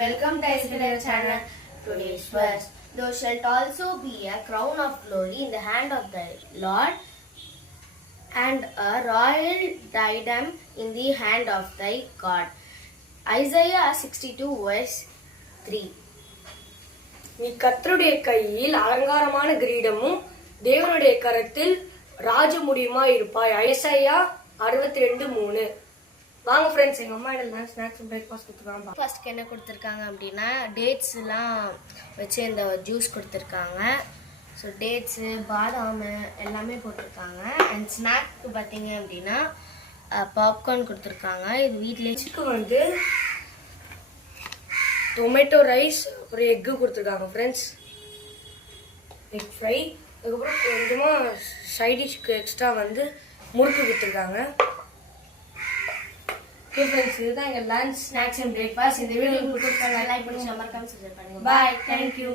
Welcome to our channel. Today's verse: Thou shalt also be a crown of glory in the hand of the Lord, and a royal diadem in the hand of thy God. Isaiah 62 verse 3. நீ கர்த்தருடைய கையில் அலங்காரமான கிரீடமும் தேவனுடைய கரத்தில் ராஜமுடியுமா இருப்பாய். Isaiah 62:3. வாங்க friends, எங்கள் அம்மா என்ன ஸ்நாக்ஸ் பிரேக்ஃபாஸ்ட் கொடுத்துருக்காங்க. ஃபர்ஸ்ட்க்கு என்ன கொடுத்துருக்காங்க அப்படின்னா டேட்ஸ்லாம் வச்சு இந்த ஜூஸ் கொடுத்துருக்காங்க. ஸோ டேட்ஸு பாதாம் எல்லாமே போட்டிருக்காங்க. அண்ட் ஸ்நாக்க்கு பார்த்தீங்க அப்படின்னா பாப்கார்ன் கொடுத்துருக்காங்க. இது வீட்டிலேயே வந்து டொமேட்டோ ரைஸ் அப்புறம் எக்கு கொடுத்துருக்காங்க ஃப்ரெண்ட்ஸ். எக் ஃப்ரை, அதுக்கப்புறம் கொஞ்சமாக சைடிஷ்க்கு எக்ஸ்ட்ரா வந்து முறுக்கு கொடுத்துருக்காங்க. ஃப்ரெண்ட்ஸ், இதுதான் எங்கள் லஞ்ச், ஸ்நாக்ஸ் அண்ட் பிரேக்ஃபாஸ்ட். இந்த வீடியோ உங்களுக்கு லைக் பண்ணி மறக்காம சப்ஸ்கிரைப் பண்ணுங்க. பாய், தேங்க்யூ.